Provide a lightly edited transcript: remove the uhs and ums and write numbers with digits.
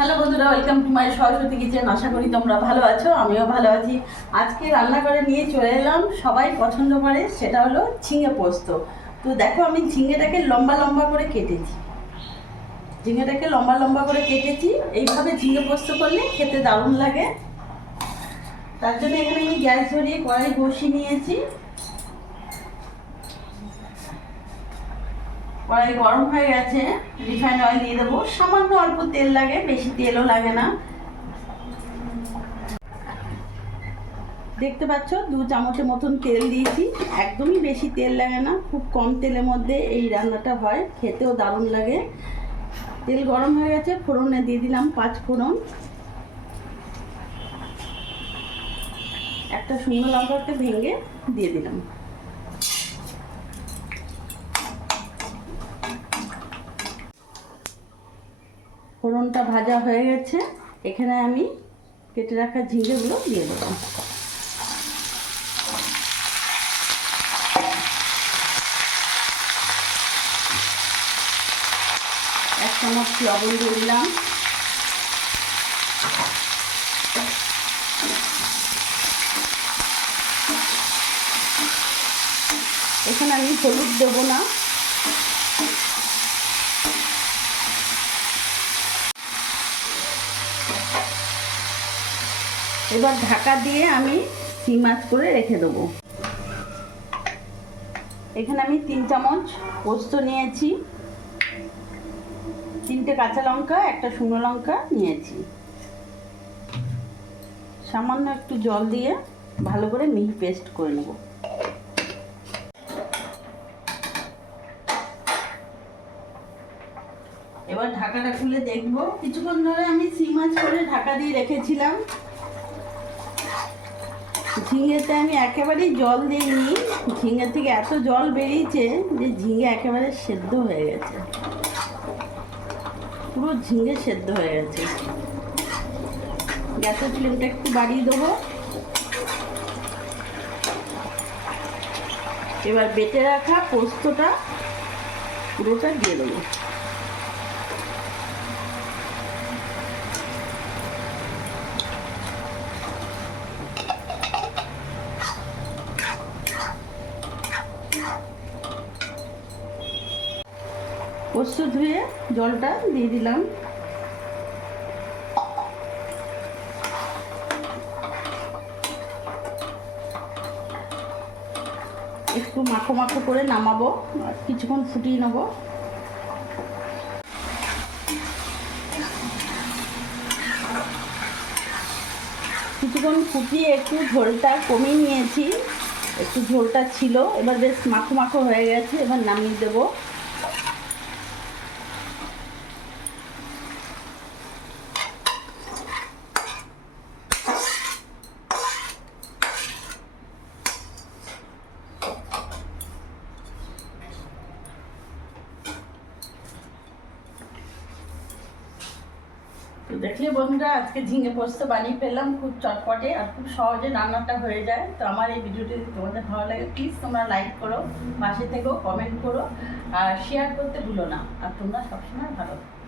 Hello বন্ধুরা, welcome to my Saraswati kitchen. আশা করি তোমরা ভালো আছো, আমিও ভালো আছি। আজকে রান্না করে নিয়ে চলে এলাম, সবাই পছন্দ করে, সেটা হলো ঝিঙে পোস্ত। তো দেখো, আমি ঝিঙেটাকে লম্বা লম্বা করে কেটেছি। এইভাবে ঝিঙে পোস্ত করলে খেতে দারুণ লাগে। তার জন্য এখানে আমি গ্যাস ধরিয়ে কড়াই বসিয়ে নিয়েছি। কড়াই গরম হয়ে গেছে, রিফাইন্ড অয়েল দিয়ে দেবো। সামান্য অল্প তেল লাগে, বেশি তেলও লাগে না। দেখতে পাচ্ছ 2 চামচের মতন তেল দিয়েছি। একদমই বেশি তেল লাগে না, খুব কম তেলের মধ্যে এই রান্নাটা হয়, খেতেও দারুণ লাগে। তেল গরম হয়ে গেছে, ফোড়নে দিয়ে দিলাম 5 ফোড়ন। একটা শুকনো লঙ্কাকে ভেঙে দিয়ে দিলাম। ফোড়নটা ভাজা হয়ে গেছে, এখানে আমি কেটে রাখা ঝিঙেগুলো দিয়ে দেবো। এক চামচ লবণ দিয়ে দিলাম। এখানে আমি হলুদ দেবো না। এবার ঢাকা দিয়ে আমি সিম আঁচ করে রেখে দেবো। এখানে আমি 3 চামচ পোস্ত নিয়েছি, 3টে কাঁচা লঙ্কা, একটা শুকনো লঙ্কা নিয়েছি। সামান্য একটু জল দিয়ে ভালো করে মিহি পেস্ট করে নেব। এবার ঢাকাটা খুলে দেখব। কিছুক্ষণ ধরে আমি সিম আঁচ করে ঢাকা দিয়ে রেখেছিলাম। ঝিঙেতে আমি একেবারেই জল দিইনি, ঝিঙে থেকে এত জল বেরিয়েছে যে ঝিঙে একেবারে সেদ্ধ হয়ে গেছে, পুরো ঝিঙে সেদ্ধ হয়ে গেছে। গ্যাসের ফ্লেমটা একটু বাড়িয়ে দেবো। এবার বেটে রাখা পোস্তটা পুরোটা দিয়ে দেবো। পোস্ত ধুয়ে জলটা দিয়ে দিলাম। একটু মাখো মাখো করে নামাবো, কিছুক্ষণ ফুটিয়ে নেব। কিছুক্ষণ ফুটিয়ে একটু ঝোলটা কমিয়ে নিয়েছি, একটু ঝোলটা ছিল, এবার বেশ মাখো মাখো হয়ে গেছে। এবার নামিয়ে দেবো। তো দেখলে বন্ধুরা, আজকে ঝিঙে পোস্ত বানিয়ে ফেললাম, খুব চটপটে আর খুব সহজে রান্নাটা হয়ে যায়। তো আমার এই ভিডিওটি যদি তোমাদের ভালো লাগে, প্লিজ তোমরা লাইক করো, পাশে থেকেও কমেন্ট করো আর শেয়ার করতে ভুলো না। আর তোমরা সবসময় ভালো থাকো।